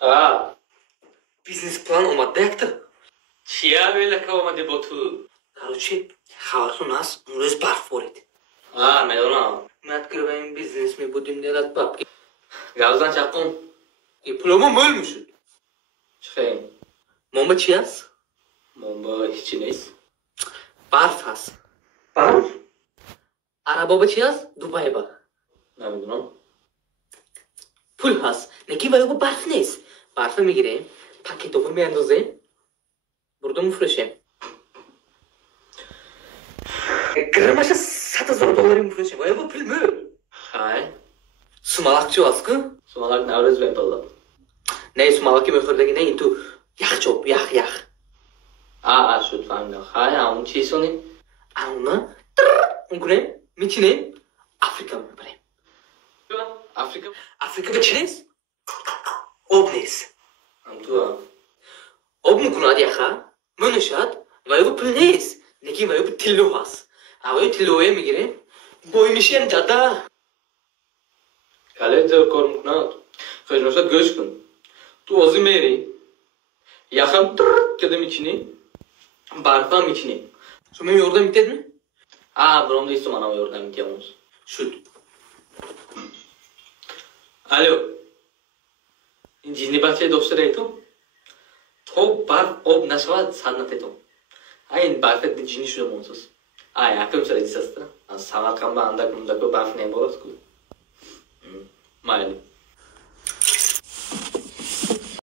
А, Бизнес-план омадда якта. чия велика омаде бо ту? Короче, хавар у нас мурез барф борид. Медонам. Мы открываем бизнес, мы будем делать бабки. Гавзан чакун. И пулома мөлмüşün. Чхейн. Момба чияс? Момба хичинес. Барф хас. Барф? Арабаба чияс? Дубайба. Намедонам. Pul has. Neki var bu barf neyiz? Barfı mı gireyim? Paketovu mu yandıze? Burada mı fırışayım? Gramajı sata zor doları mı fırışayım? Vay bu pul mü? Hay. Sumalakçı askı? Sumalak navruz ben pala. Ne sumalakçı möhürdeki ne intu? Yak çop, yak. Şut fahmda. Hay, amun çiğsoni. Anuna? Unkune? Miçine? Afrika mı bre? Afrika. Afrika mı çiniz? Obneyiz. Antua. Ob mu kuna diyaka? Mönüşat? Vay bu pul neyiz? Neki vay bu tillo has. Vay tilloya mı gireyim? Boymişen dada. Kalender kormukna. Kajnosa göçkün. Tu ozi meri. Yakam tırrrr kedim içini. Barfam içini. Şu benim yordam bitti mi? Bromda istum ana yordam itiyamuz. Şut. Alo. Jini bahçe dostları eto. To bar ob nasva sanat eto. Ayin barfet de jini şuda monsuz. Yakım sıra disasta. Samarkamba anda kumda ko barf ne boros ku. Mali.